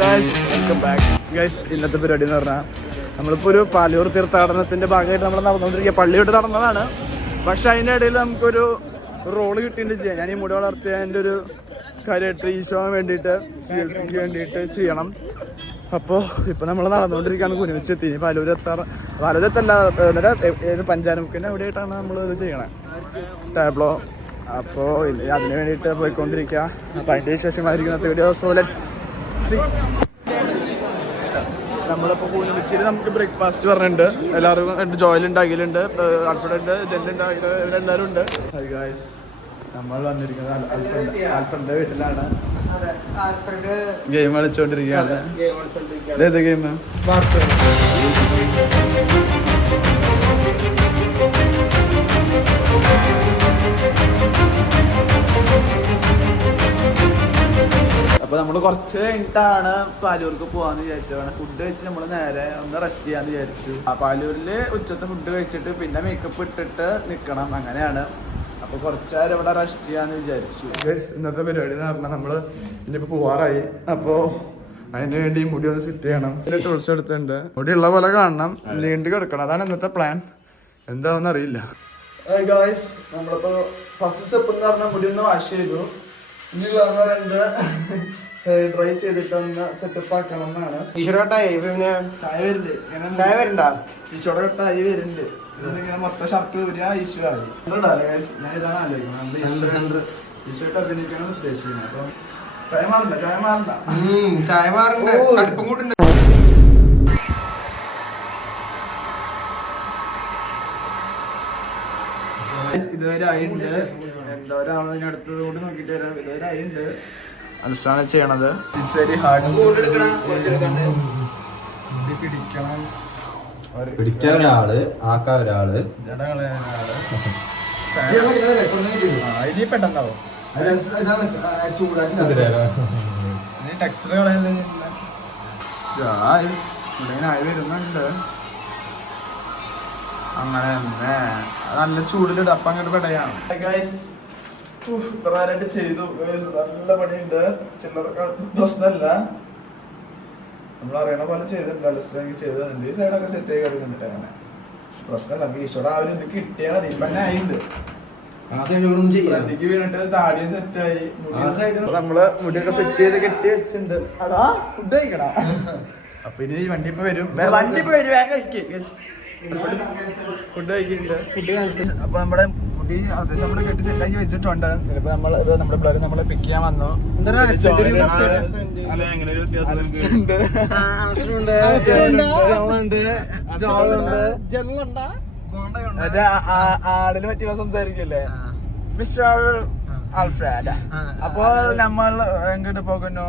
Welcome back guys. ഇന്നത്തെ പരിപാടി എന്ന് പറഞ്ഞാൽ നമ്മളിപ്പോൾ ഒരു പാലൂർ തീർത്ഥാടനത്തിൻ്റെ ഭാഗമായിട്ട് നമ്മൾ നടന്നുകൊണ്ടിരിക്കുക. പള്ളിയോട്ട് നടന്നതാണ്. പക്ഷെ അതിൻ്റെ ഇടയിൽ നമുക്കൊരു റോള് കിട്ടിയിട്ട് ചെയ്യാം. ഞാൻ ഈ മുടി വളർത്തിയതിൻ്റെ ഒരു കാര്യമായിട്ട് ഈശോന് വേണ്ടിയിട്ട് ചികിത്സയ്ക്ക് വേണ്ടിയിട്ട് ചെയ്യണം. അപ്പോൾ ഇപ്പോൾ നമ്മൾ നടന്നുകൊണ്ടിരിക്കുകയാണ്. കുനിവെച്ചെത്തി ഇനി പാലൂരെത്തല്ല എന്നിട്ട് ഏത് പഞ്ചാരമുക്കിൻ്റെ എവിടെയായിട്ടാണ് നമ്മൾ ഇത് ചെയ്യണത്, ടാബ്ലോ. അപ്പോൾ അതിന് വേണ്ടിയിട്ട് പോയിക്കൊണ്ടിരിക്കുക. അപ്പോൾ അതിൻ്റെ വിശേഷമായിരിക്കും വീഡിയോ. So let's see. നമ്മളിപ്പോൾ കൂനുവെച്ചിൽ നമുക്ക് ബ്രേക്ക്ഫാസ്റ്റ് പറഞ്ഞിട്ടുണ്ട്. എല്ലാവർക്കും ജോയിലുണ്ട്, അഖിലുണ്ട്, ആൽഫ്രഡ്, ജെല്ലുണ്ട്, ഇവരെല്ലാവരും ഉണ്ട്. ഗായ്സ്, നമ്മൾ വന്നിരിക്കുന്നത് ആൽഫ്രഡിന്റെ വീട്ടിലാണ്. ഗെയിം കളിച്ചോണ്ടിരിക്കുകയാണ്. ഏത് ഗെയിം? അപ്പോൾ നമ്മൾ കുറച്ച് കഴിഞ്ഞിട്ടാണ് പാലൂർക്ക് പോകാമെന്ന് വിചാരിച്ചതാണ്. ഫുഡ് കഴിച്ച് നമ്മൾ നേരെ ഒന്ന് റെസ്റ്റ് ചെയ്യാമെന്ന് വിചാരിച്ചു. പാലൂരിൽ ഉച്ചത്തെ ഫുഡ് കഴിച്ചിട്ട് പിന്നെ മേക്കപ്പ് ഇട്ടിട്ട് നിൽക്കണം, അങ്ങനെയാണ്. അപ്പോൾ കുറച്ച് നേരം ഇവിടെ റെസ്റ്റ് ചെയ്യാമെന്ന് വിചാരിച്ചു. ഇന്നത്തെ പരിപാടി എന്ന് പറഞ്ഞാൽ നമ്മൾ ഇനിയിപ്പോൾ പോവാറായി. അപ്പോൾ അതിന് വേണ്ടി മുടി ഒന്ന് സെറ്റ് ചെയ്യണം. ഇതിൻ്റെ ടൂൾസ് എടുത്തിട്ടുണ്ട്. മുടി ഉള്ള പോലെ കാണണം, നീണ്ടു കിടക്കണം. അതാണ് ഇന്നത്തെ പ്ലാൻ. എന്താണെന്ന് അറിയില്ല. ഗായ്സ്, നമ്മളിപ്പോൾ ഫസ്റ്റ് സ്റ്റെപ്പ് എന്ന് പറഞ്ഞാൽ മുടി ഒന്ന് വാഷ് ചെയ്തു. ഇനിയുള്ളതെന്ന് പറയുന്നത് ഹെയർ ഡ്രൈ ചെയ്തിട്ടൊന്ന് സെറ്റപ്പ് ആക്കണം എന്നാണ്. ഈശ്വരട്ടായി പിന്നെ ചായ വരില്ലേ? ചായ വരണ്ട, ഈശോടെ കട്ടായി വരുന്നുണ്ട്. ഇങ്ങനെ മൊത്തം ഷർട്ട് ഊരിയ ഇഷ്യൂ ആയി. ഞാൻ ഇതാണ് ആലോചിക്കുന്നത്. ഈശോട്ട് അഭിനയിക്കണം ഉദ്ദേശിക്കുന്നത്. അപ്പം ചായ മാറണ്ട, ചായ മാറണ്ട, ചായ മാറണ്ട, കടുപ്പം കൂട്ടുണ്ട്. ഇതുവരെ ആയിട്ടുണ്ട്. എന്തോരാണോ ഇതിനടുത്തത് കൊണ്ട് നോക്കിട്ട് വരാം. ഇതുവരെ ആയിട്ടുണ്ട്. അനുഷ്ഠാനം ചെയ്യണത് പിടിക്കണം. പിടിക്കാൻ ഒരാള്, ആക്കാൻ ഒരാള്, ഇനി പെട്ടെന്നാവും. ടെക്സ്റ്റർ കളയായി വരുന്നുണ്ട്. അങ്ങനെ തന്നെ നല്ല ചൂടിലിട്ട് അപ്പം അങ്ങോട്ട് പെടയാണ്. ഇത്ര നേരമായിട്ട് ചെയ്തു. നല്ല പണിയുണ്ട്. ചില്ലറ പ്രശ്നമല്ല, നമ്മൾ അറിയണ പോലെ ചെയ്തിട്ടുണ്ട്. അലസ്റ്ററിങ് ചെയ്തിട്ടുണ്ട്. ഈ സൈഡൊക്കെ സെറ്റ് ആയി കിടക്കുന്നുണ്ട്. അങ്ങനെ പ്രശ്നമല്ല. ഈശോടെ ആ ഒരു ഇത് കിട്ടിയാൽ മതി. ഇപ്പം തന്നെ ആയിട്ടുണ്ട്. വീണിട്ട് താടിയും സെറ്റായി. നമ്മള് മുടിയൊക്കെ സെറ്റ് ചെയ്ത് കെട്ടി വെച്ചിട്ടുണ്ട്. അടാ ഫുഡ് കഴിക്കണ. അപ്പൊ ഇനി ഈ വണ്ടി ഇപ്പൊ വരും. വണ്ടി ഇപ്പൊ വരും, വേഗം കഴിക്കും. ഫുഡ് കഴിക്കുന്നുണ്ട്. അപ്പൊ നമ്മുടെ മുടി അത്യാവശ്യം നമ്മള് കെട്ടി സെറ്റാക്കി വെച്ചിട്ടുണ്ട്. ഇപ്പൊ നമ്മുടെ പിള്ളേർ നമ്മളെ പിക്ക് ചെയ്യാൻ വന്നു. ആടിന് പറ്റിയ സംസാരിക്കല്ലേ മിസ്റ്റർ ആൽഫ്രഡ്. അപ്പൊ നമ്മൾ എങ്ങോട്ട് പോകുന്നു?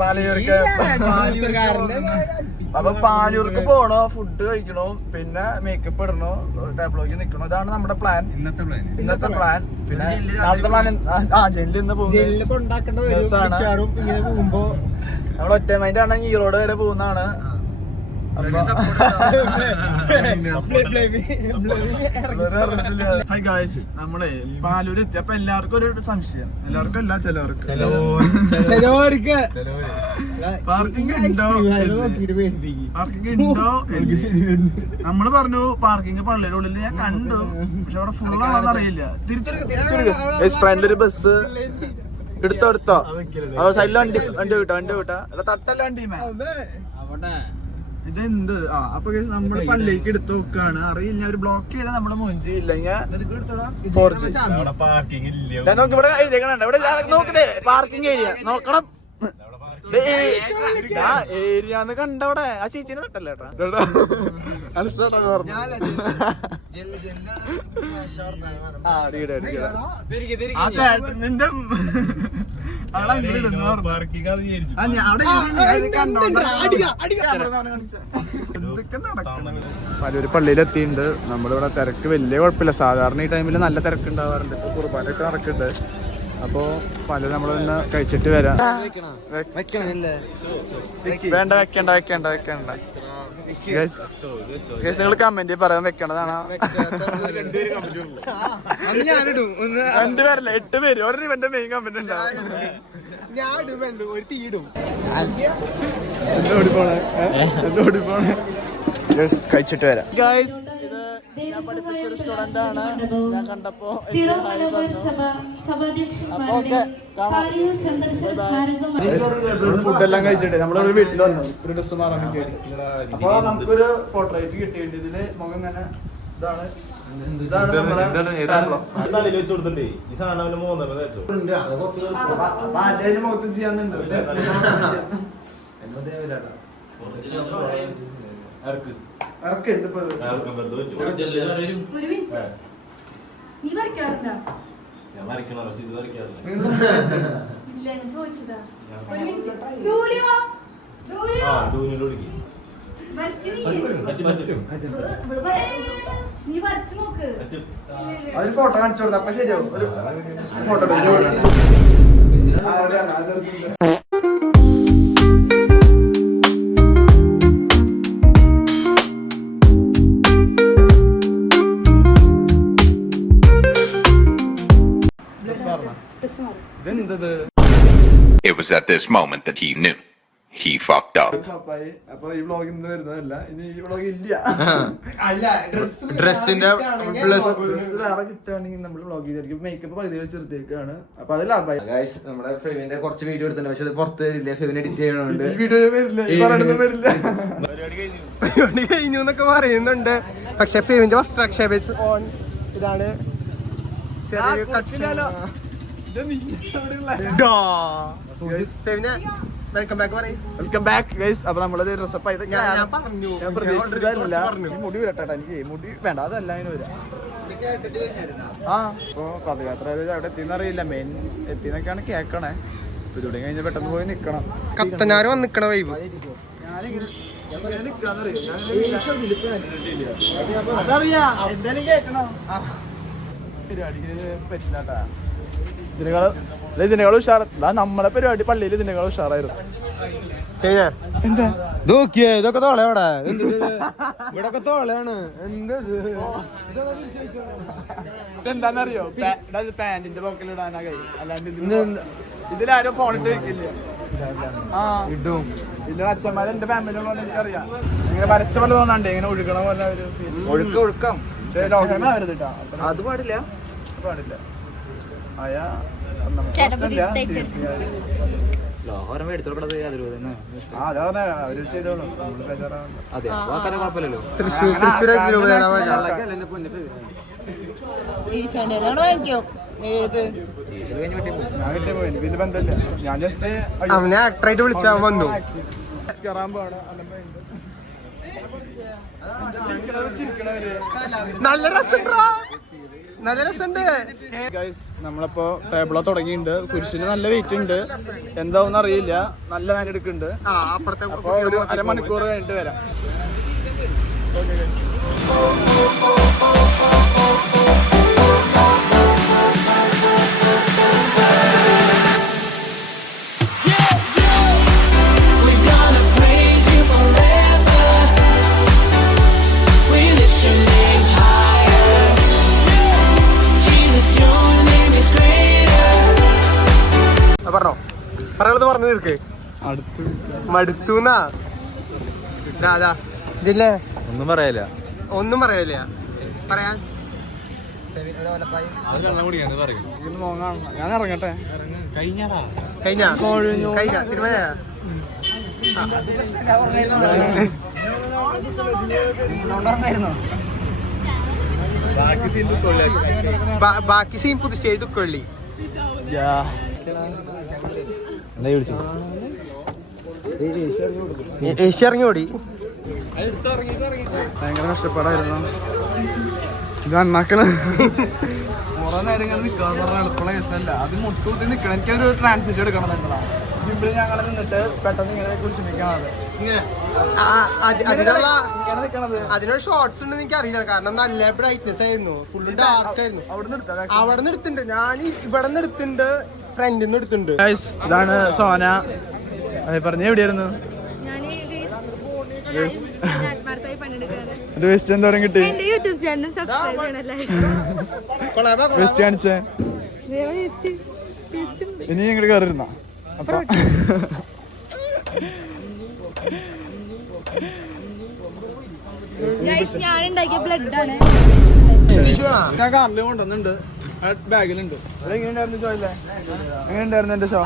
പാലൂർക്ക്. അപ്പൊ പാലൂർക്ക് പോണോ, ഫുഡ് കഴിക്കണോ, പിന്നെ മേക്കപ്പ് ഇടണോ, ടാബ്ലോക്ക് നിക്കണോ. ഇതാണ് നമ്മുടെ പ്ലാൻ, ഇന്നത്തെ പ്ലാൻ. പിന്നെ നാളത്തെ പ്ലാൻ ജെല്ലിൽ നിന്ന് നമ്മൾ ഒറ്റ മൈൻഡ് ആണെങ്കിൽ ഈറോഡ് വരെ പോകുന്നതാണ്. ഹായ് ഗായ്സ്, നമ്മളെ പാലൂര് എത്തി. അപ്പൊ എല്ലാവർക്കും ഒരു സംശയം. എല്ലാവർക്കും അല്ല, ചിലവർക്ക് പാർക്കിംഗ് ഉണ്ടോ, പാർക്കിംഗ് ഉണ്ടോ. നമ്മള് പറഞ്ഞു പാർക്കിംഗ് പള്ളിയുടെ ഉള്ളിൽ ഞാൻ കണ്ടു, പക്ഷെ അവിടെ ഫുൾ ആണെന്ന് അറിയില്ല. തിരിച്ചൊരു ബസ് എടുത്തോ സൈഡിൽ വണ്ടി വിട്ടാ തട്ടല്ല വണ്ടിമേ. ഇതെന്ത്? അപ്പൊ നമ്മള് പള്ളിക്ക് എടുത്ത് നോക്കാണ്. അറിയില്ല, അവര് ബ്ലോക്ക് ചെയ്താൽ നമ്മള് മുഞ്ചി ഇല്ലെങ്കിൽ ഇവിടെ എഴുതിയേക്കണ. ഇവിടെ നോക്കുന്നേ പാർക്കിംഗ് ഏരിയ നോക്കണം. ഏരിയാന്ന് കണ്ടവിടെ ആ ചേച്ചിനെ കട്ടല്ലേ നിന്റെ ഒരു പള്ളിയിലെത്തിയിട്ടുണ്ട്. നമ്മളിവിടെ തിരക്ക് വലിയ കുഴപ്പമില്ല. സാധാരണ ഈ ടൈമിൽ നല്ല തിരക്ക് ഉണ്ടാവാറുണ്ട്. കുർബാനയൊക്കെ നടക്കുന്നുണ്ട്. അപ്പൊ പല നമ്മളൊന്ന് കഴിച്ചിട്ട് വരാം. വേണ്ട, വെക്കണ്ട. നിങ്ങൾ കമന്റ് പറയാൻ വെക്കണതാണ്. രണ്ടുപേരല്ല 8 പേര്. ഒരു ഇവന്റെ മെയിൻ കമന്റ് ഉണ്ടാവും. ഞാൻ ഇടും ഒരു തീയിടും. കഴിച്ചിട്ട് വരാം ഗൈസ്. ഇത് ഞാൻ പഠിപ്പിച്ച റെസ്റ്റോറന്റ് ആണ്. ഞാൻ കണ്ടപ്പോ ഫുഡെല്ലാം കഴിച്ചിട്ട് നമ്മളൊരു വീട്ടിൽ വന്നു. ഒരു ഡ്രസ് മാറാൻ വേണ്ടി. അപ്പൊ നമുക്കൊരു പോർട്രേറ്റ് കിട്ടിയിട്ടുണ്ട്. ഇതില് മുഖം ഇങ്ങനെ ഇതാണ്. ഇതാണ് നമ്മുടെ മുഖത്ത് ചെയ്യാന്നുണ്ട്. ഇറക്ക് എന്തിപ്പോ അതൊരു ഫോട്ടോ കാണിച്ചു കൊടുത്ത അപ്പൊ ശരിയാവും. ഒരു photo It was at this moment that he knew. He fucked up. അപ്പൊ ഈ വ്ളോഗ് ഇന്ന് വരുന്നതല്ല. ഇനി ഈ വ്ളോഗ് ഇല്ല. അല്ല ഡ്രസ്സിന്റെ വേറെ കിട്ടുകയാണെങ്കിൽ നമ്മൾ വ്ളോഗ് ചെയ്തായിരിക്കും. മേക്കപ്പ് പകുതി ചെറുതേക്കാണ്. അപ്പൊ അത് ലാഭായി. നമ്മുടെ ഫെമിന്റെ കുറച്ച് വീഡിയോ എടുത്തിട്ടുണ്ട്. പക്ഷെ അത് പുറത്ത് വരില്ല. ഫെമിന് എഡിറ്റ് ചെയ്യണോണ്ട് വീഡിയോ വരില്ല. വരില്ല. പരിപാടി കഴിഞ്ഞു എന്നൊക്കെ പറയുന്നുണ്ട്. പക്ഷെ ഫെമിന്റെ വസ്ത്രാക്ഷേപ ഓൺ ഇതാണ്. വെൽക്കം ബാക്ക് പറയും. Welcome back guys. അപ്പൊ നമ്മളത് ഡ്രസ്സപ്പ് ആയത് ഞാൻ പ്രതീക്ഷിച്ചതല്ല. മുടി വരട്ടെ. എനിക്ക് മുടി വേണ്ട. അതല്ല അതിന് വരാം. ആ ഇപ്പൊ പദയാത്ര അവിടെ എത്തിന്നറിയില്ല. മെയിൻ എത്തിന്നൊക്കെയാണ് കേക്കണേ. ഇപ്പൊ ഇവിടെ കഴിഞ്ഞ പെട്ടെന്ന് പോയി നിക്കണം. കത്തനാര് വന്ന് നിക്കണ വൈബ്. അതറിയാം. എന്തായാലും കേക്കണോ പരിപാടിക്ക് പറ്റില്ലാട്ടാ. ഇതിനേക്കാൾ ഉഷാർ. നമ്മളെ പരിപാടി പള്ളിയിൽ ഇതിനേക്കാൾ ഉഷാറായിരുന്നു. എന്താ ഇതൊക്കെ തോളയോടെ ഇവിടൊക്കെ തോളയാണ്. ഇതെന്താന്നറിയോ? പാന്റിന്റെ പോക്കൽ ഇടാനാ കൈ. അല്ലാണ്ട് ഇതിലാരും ഫോണിട്ട് വെക്കില്ല. ആ ഇടും. ഇതിന്റെ അച്ഛന്മാരെ എന്റെ ഫാമിലിയോട് എനിക്കറിയാം. ഇങ്ങനെ വരച്ച പോലെ തോന്നാണ്ട് ഇങ്ങനെ ഒഴുകണ പോലെ ഒരു ഒഴുക്കം ലോകമാവരുത് കേട്ടോ. അത് പാടില്ല. പാടില്ല. ആയാ ഞാൻ ജസ്റ്റ് അവനെ ആക്ടറായിട്ട് വിളിച്ചാൽ വന്നു. നല്ല രസമുണ്ടാ. നല്ല രസമുണ്ട്. നമ്മളിപ്പോ ടേബിളോ തുടങ്ങിയിട്ടുണ്ട്. കുരിശിന് നല്ല വെയിറ്റ് ഉണ്ട്. എന്താവും അറിയില്ല. നല്ല വേന എടുക്കുന്നുണ്ട്. അപ്പൊ ഒരു അരമണിക്കൂർ കഴിഞ്ഞിട്ട് വരാം. പറഞ്ഞോ പറയുന്നത് പറഞ്ഞു തീർക്ക്. മടുത്തൂന്നാ ഇതില്ലേ? ഒന്നും പറയാനില്ല. ഒന്നും പറയല്ല. പറയാൻ ഞാൻ ഇറങ്ങട്ടെ. കഴിഞ്ഞ തിരുമല ബാക്കി സീൻ പുതുശ്ശേരി തുക്കൊള്ളി. ഏഷ്യ ഇറങ്ങി ഓടി. ഭയങ്കര കഷ്ടപ്പാടായിരുന്നു. ഇത് അണ്ണാക്കണ കുറെ നേരം ഇങ്ങനെ നിൽക്കാന്ന് പറഞ്ഞാൽ എളുപ്പമുള്ള കേസല്ല. അത് മുട്ടൂത്തി നിൽക്കണം. എനിക്കൊരു ട്രാൻസിഷൻ എടുക്കണം എന്നതാ. ജിമ്മിൽ ഞങ്ങൾ നിന്നിട്ട് പെട്ടെന്ന് ഇങ്ങനെ കുറിച്ചിരിക്കാണത്. അതിനൊരു ഷോർട്സ് ഉണ്ടെന്ന് എനിക്ക് അറിയില്ല. കാരണം നല്ല ബ്രൈറ്റ്നെസ് ആയിരുന്നു. ഫുള്ള് ഡാർക്ക് ആയിരുന്നു. അവിടെ നിന്ന് എടുത്തിട്ടുണ്ട്. ഞാൻ ഇവിടെ നിന്ന് എടുത്തിട്ടുണ്ട്. ഫ്രണ്ടിൽ നിന്ന് എടുത്തിട്ടുണ്ട്. ഇതാണ് സോന. പറഞ്ഞ എവിടെയായിരുന്നു? വെസ്റ്റ് എന്തോരം കിട്ടി? വെസ്റ്റ് കാണിച്ചേ. ഇനി ഇങ്ങോട്ട് കയറിയിരുന്ന അപ്പൊ ഞാൻ ഉണ്ടാക്കിയ ബ്ലഡ് ആണ്. ഞാൻ കാറിൽ കൊണ്ടുവന്നുണ്ട്, ബാഗിലുണ്ട്. എങ്ങനെയുണ്ടായിരുന്നു ജോയിലെ? എങ്ങനെയുണ്ടായിരുന്നു എന്റെ show?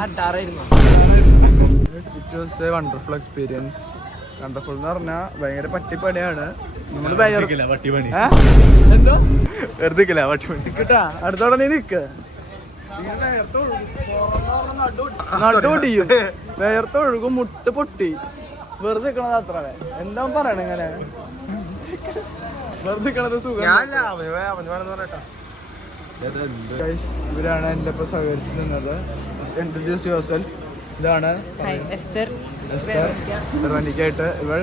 It was A wonderful experience. Wonderful എന്ന് പറഞ്ഞാൽ ഭയങ്കര പട്ടിപ്പണിയാണ്. നമ്മള് എന്തോ വെറുതെ കിട്ടാ അടുത്തോടെ നീ നിക്ക് നടുപൊടിയും വേർത്തൊഴുകും മുട്ട് പൊട്ടി വെറുതെ നിക്കണത് അത്ര എന്താ പറയണ ഇങ്ങനെ വെറുതെ നിക്കണത് സുഖം. ഇവരാണ് എന്റെ ഇപ്പൊ സഹകരിച്ച് നിന്നത്. Introduce your self. ഇതാണ് വെറോനിക്കായിട്ട് ഇവൾ.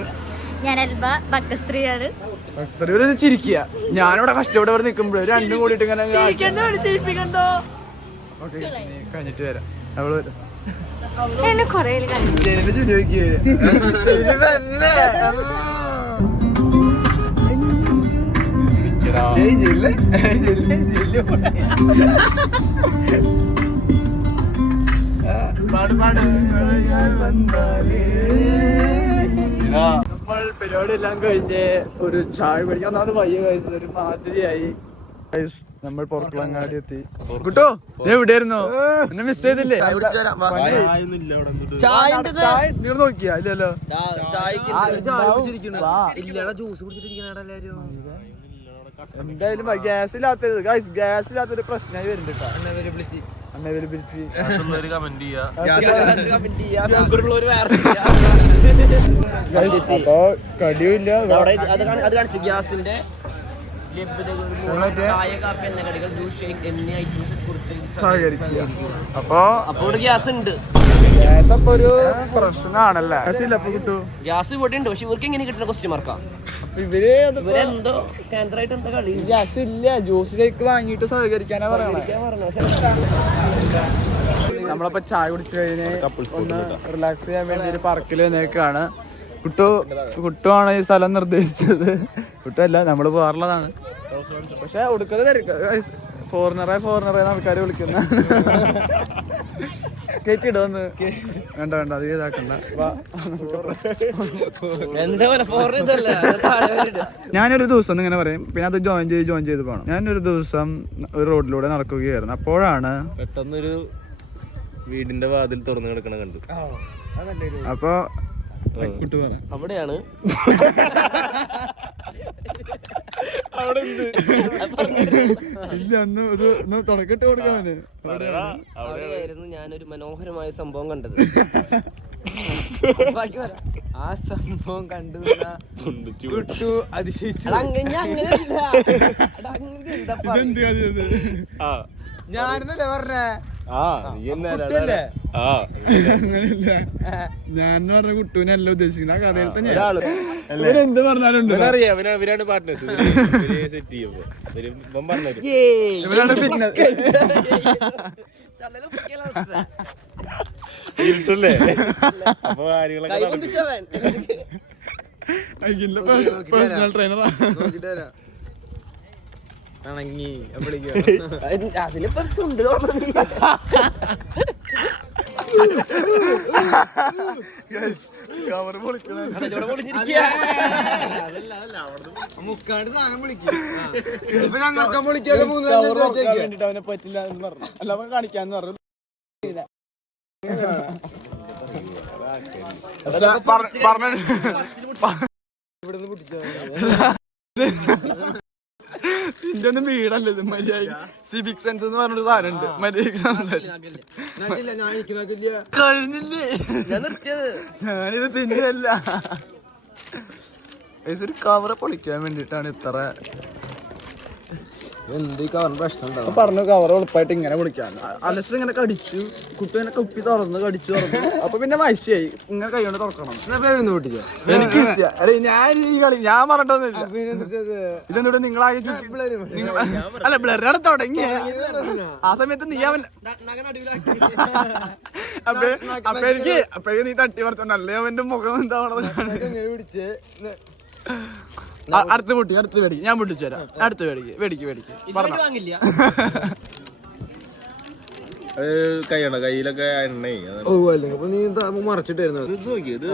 ഞാൻ എൽബ ഭക്തസ്ത്രീയാണ്. ഇവര് ചിരിക്കുക. ഞാനിവിടെ കഷ്ടപ്പെട്ട് ഇവിടെ നിൽക്കുമ്പോഴേ രണ്ടും കൂടിയിട്ട് ഇങ്ങനെ കഴിഞ്ഞിട്ട് വരാം. അവള് വരും. എന്നെ കൊറേ പരിപാടി എല്ലാം കഴിഞ്ഞ് ഒരു ചായ കുടിക്കാൻ ഒന്നാമത് വയ്യ കഴിച്ചത് ഒരു മാതിരിയായി. നമ്മൾ പുറക്കുളങ്ങാടി എത്തി. കുട്ടോ നീ എവിടെയായിരുന്നു? എന്നെ മിസ് ചെയ്തില്ലേ? നീ നോക്കിയാ ഇല്ലല്ലോ. എന്തായാലും ഗ്യാസ് ഇല്ലാത്തൊരു പ്രശ്നമായി വരുന്നുണ്ട്. അൺഅവൈലബിലിറ്റി അപ്പൊ കടിയും ഇല്ല. ഗ്യാസിന്റെ അപ്പൊ ഗ്യാസ് ഉണ്ട്. ഗ്യാസ് അപ്പൊ ഒരു പ്രശ്നമാണല്ലേ? ഗ്യാസ് ഇവിടെ ഉണ്ട്, പക്ഷെ ഇവർക്ക് എങ്ങനെ കിട്ടുന്ന ക്വസ്റ്റ്യൻ മാർക്കാ. ഇവര് എന്തോ കേന്ദ്രമായിട്ട് എന്താ കളി. ഗ്യാസ് ഇല്ല, ജ്യൂസ് ഷേക്ക് വാങ്ങിയിട്ട് സഹകരിക്കാനാ പറയണേ. നമ്മളപ്പോ ചായ കുടിച്ചു കഴിഞ്ഞ് ഒന്ന് റിലാക്സ് ചെയ്യാൻ വേണ്ടി ഒരു പാർക്കിൽ നിൽക്കാണ്. കുട്ടുവാണ് ഈ സ്ഥലം നിർദ്ദേശിച്ചത്. കുട്ടല്ല, നമ്മള് പോകാറുള്ളതാണ്. പക്ഷെ കൊടുക്കുന്നത് ഫോറിനറെ ആൾക്കാര് വിളിക്കുന്ന കേട്ടിടന്ന് വേണ്ട അത് ഇതാക്കണ്ട. ഞാനൊരു ദിവസം ഇങ്ങനെ പറയും, പിന്നെ അത് ജോയിൻ ചെയ്ത് പോകണം. ഞാനൊരു ദിവസം ഒരു റോഡിലൂടെ നടക്കുകയായിരുന്നു. അപ്പോഴാണ് പെട്ടെന്നൊരു വീടിന്റെ വാതിൽ തുറന്നു കിടക്കണ കണ്ടു. അപ്പൊ അവിടെയാണ് ഇല്ല ഒന്ന് തുടക്കിട്ട് കൊടുക്കാന്. അവിടെയായിരുന്നു ഞാനൊരു മനോഹരമായ സംഭവം കണ്ടത്. ആ സംഭവം കണ്ടു അതിശയിച്ചു. ഞാനെന്നല്ലേ പറഞ്ഞേ? ഞാൻ പറഞ്ഞ കുട്ടൂനല്ല ഉദ്ദേശിക്കുന്നത്. ആ കഥയിൽ തന്നെ എന്ത് പറഞ്ഞാലും ഇവരാണ് പാർട്ട്നേഴ്സ്. സെറ്റ് ചെയ്യുമ്പോ ഇവരാണ് ഫിറ്റ്നസ് ഇരുട്ടല്ലേ അപ്പൊ കാര്യങ്ങളൊക്കെ പേഴ്സണൽ ട്രെയിനറാണ്. അതിനിപ്പോ ചുണ്ട് അവനെ പറ്റില്ല എന്ന് പറഞ്ഞു. അല്ല അവൻ കാണിക്കാന്ന് പറഞ്ഞു. നിന്റെ ഒന്നും വീടല്ല ഇത്. മര്യാദ സിവിക് സെൻസ് എന്ന് പറഞ്ഞൊരു സാധനം ഉണ്ട്. മര്യാദ കഴിഞ്ഞില്ലേ? ഞാനിത് തിന്നല്ല. ഒരു കവറ് പൊളിക്കാൻ വേണ്ടിട്ടാണ് ഇത്ര പറഞ്ഞു. കവറ് എളുപ്പമായിട്ട് ഇങ്ങനെ പൊളിക്കാൻ അലസ്റ്റർ ഇങ്ങനെ കടിച്ചു. കുട്ടി ഇങ്ങനെ കുപ്പി തുറന്നു കടിച്ചു. അപ്പൊ പിന്നെ മനുഷ്യായി ഇങ്ങനെ കൈ കൊണ്ട് തുറക്കണം. എനിക്ക് ഞാൻ ഈ കളി ഞാൻ പറഞ്ഞിട്ടൊന്നുമില്ല. ഇതെന്നിട്ട് നിങ്ങളാകെ അല്ല ബ്ലറാണ് തുടങ്ങിയ ആ സമയത്ത് നീ അവൻ അപ്പോഴേക്ക് നീ തട്ടി പറഞ്ഞു. അല്ലേ അവന്റെ മുഖം എന്താവണത്. അടുത്ത് മേടിക്കും. ഞാൻ പൊട്ടിച്ചു തരാം. അടുത്ത് മേടിക്ക് പറഞ്ഞു. കയ്യിലൊക്കെ എണ്ണേ ഓ അല്ലെങ്കിൽ അപ്പൊ നീ മറച്ചിട്ടായിരുന്നു ഇത് നോക്കി ഇത്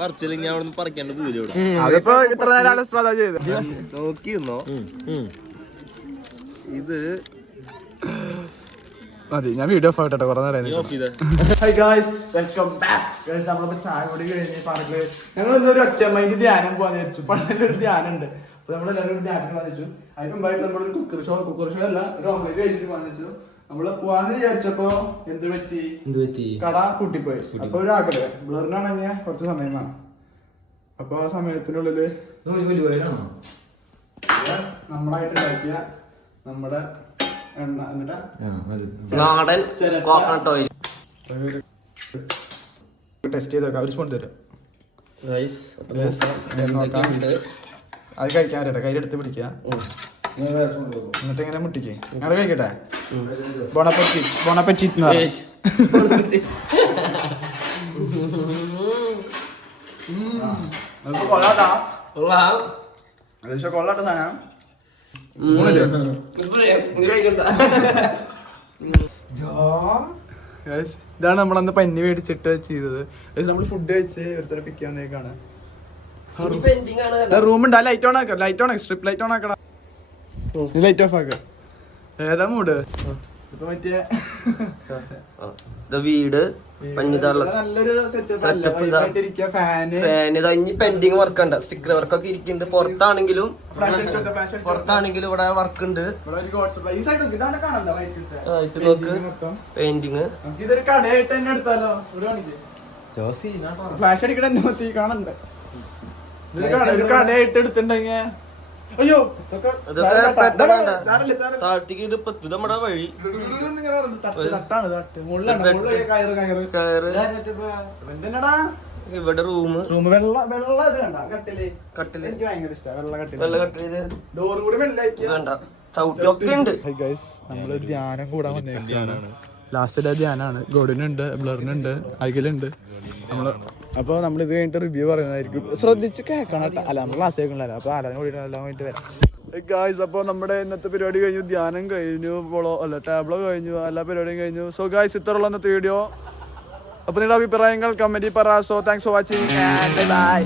പറിച്ചില്ലെങ്കിൽ ഞാൻ അവിടെ പറിക്കാണ്ട് പൂജ ഇവിടെ അതിപ്പോ ഇത്ര നേരം ശ്രദ്ധ ചെയ്ത് നോക്കിയിരുന്നോ ഇത് മതി ഞാൻ വീഡിയോ ഓഫ് ആയിട്ടെ കുറെ നേരം ഓഫ് ചെയ്ത ഹായ് ഗായ്സ് വെൽക്കം ബാക്ക്. നമ്മളിപ്പോ ചായ കൂടി കഴിഞ്ഞ് പാർക്കില് ഞങ്ങൾ ഇന്നൊരു ഒറ്റമൈൻഡ് ധ്യാനം പോകാൻ വിചാരിച്ചു. പണ്ടൊരു ധ്യാനം ഉണ്ട്. അപ്പൊ നമ്മളെല്ലാവരും ഒരു ധ്യാനത്തിന് വാങ്ങിച്ചു. അതിന് മുമ്പായിട്ട് നമ്മളൊരു കുക്കർ ഷോ അല്ല ഒരു ഓംലേറ്റ് കഴിച്ചിട്ട് വാങ്ങിച്ചു. നമ്മള് പോവാന്ന് വിചാരിച്ചപ്പോ എന്ത് പറ്റി, കട കൂട്ടിപ്പോയി. അപ്പൊ ഒരു ആക്കല് ബ്ലറിനാണെങ്കിൽ കുറച്ച് സമയം വേണം. അപ്പൊ ആ സമയത്തിനുള്ളില് നമ്മളായിട്ട് ഉണ്ടാക്കിയ നമ്മുടെ എണ്ണ എന്നിട്ട് നാടൻ കോക്കനട്ട് ഓയിൽ ടെസ്റ്റ് ചെയ്ത് നോക്കാം. ഒരു സ്പൂൺ തരും. അത് കഴിക്കാൻ അറിയട്ടെ, കയ്യിലെടുത്ത് പിടിക്കുക എന്നിട്ട് ഇങ്ങനെ മുട്ടിക്ക്. ഞങ്ങൾ കഴിക്കട്ടെ. ബോണപ്പറ്റി കൊള്ളാട്ടാ സാധനം. ഇതാണ് നമ്മളന്ന് പന്നി മേടിച്ചിട്ട് ചെയ്തത്. നമ്മൾ ഫുഡ് കഴിച്ച് ഒരുത്തര പിക്ക് വന്നേക്കാണ്. റൂം ഉണ്ട്. ലൈറ്റ് ഓൺ ആക്കാം, ലൈറ്റ് ഓൺ ആക്കി, സ്ട്രിപ്പ് ലൈറ്റ് ഓൺ ആക്കടാ. ലൈറ്റ് ഓഫ് ആക്ക. ഏതാ മൂഡ്? ഇപ്പൊ മറ്റേ വീട് നല്ലൊരു സെറ്റപ്പ്. ഫാന് ഇനി പെൻഡിങ് വർക്ക് ഉണ്ട്, സ്റ്റിക്കർ വർക്കൊക്കെ ഇരിക്കുന്നുണ്ട്. പുറത്താണെങ്കിലും ഇവിടെ വർക്ക് ഉണ്ട്. പെയിന്റിങ് ഇതൊരു കടയായിട്ട് തന്നെ എടുത്താലോ? ഒരു കാണിക്ക്. ഫ്ലാഷ് അടിക്കണ നോക്കി കാണണ്ട. ഒരു കടയായിട്ട് എടുത്തിട്ടുണ്ടെങ്കിൽ അയ്യോ താഴ്ത്തിക്ക് ഇത് നമ്മുടെ വഴി ഇവിടെ റൂം കട്ടില് വെള്ള കട്ടില് വേണ്ട ചവിട്ടിയൊക്കെ ഉണ്ട്. നമ്മള് ധ്യാനം കൂടാൻ വന്നേക്കാണ്. Last day ധ്യാനാണ്. ഗോഡിനുണ്ട്, ബ്ലറിനുണ്ട്, അഖിലുണ്ട്. നമ്മള് അപ്പോൾ നമ്മൾ ഇത് കഴിഞ്ഞിട്ട് റിവ്യൂ പറയുന്നതായിരിക്കും. ശ്രദ്ധിച്ച് കേൾക്കണം കേട്ടോ. അല്ല നമ്മൾ ക്ലാസ് കേൾക്കണല്ലോ. അപ്പോൾ ആരാധന കൂടിയിട്ട് എല്ലാം വേണ്ടിയിട്ട് വരാം ഗായ്സ്. അപ്പോൾ നമ്മുടെ ഇന്നത്തെ പരിപാടി കഴിഞ്ഞു. ധ്യാനം കഴിഞ്ഞു, ടാബ്ലോ കഴിഞ്ഞു, എല്ലാ പരിപാടിയും കഴിഞ്ഞു. സോ ഗായ്സ്, ഇത്രയുള്ള ഇന്നത്തെ വീഡിയോ. അപ്പോൾ നിങ്ങളുടെ അഭിപ്രായങ്ങൾ കമൻറ്റിൽ പറ. So thanks for watching and by.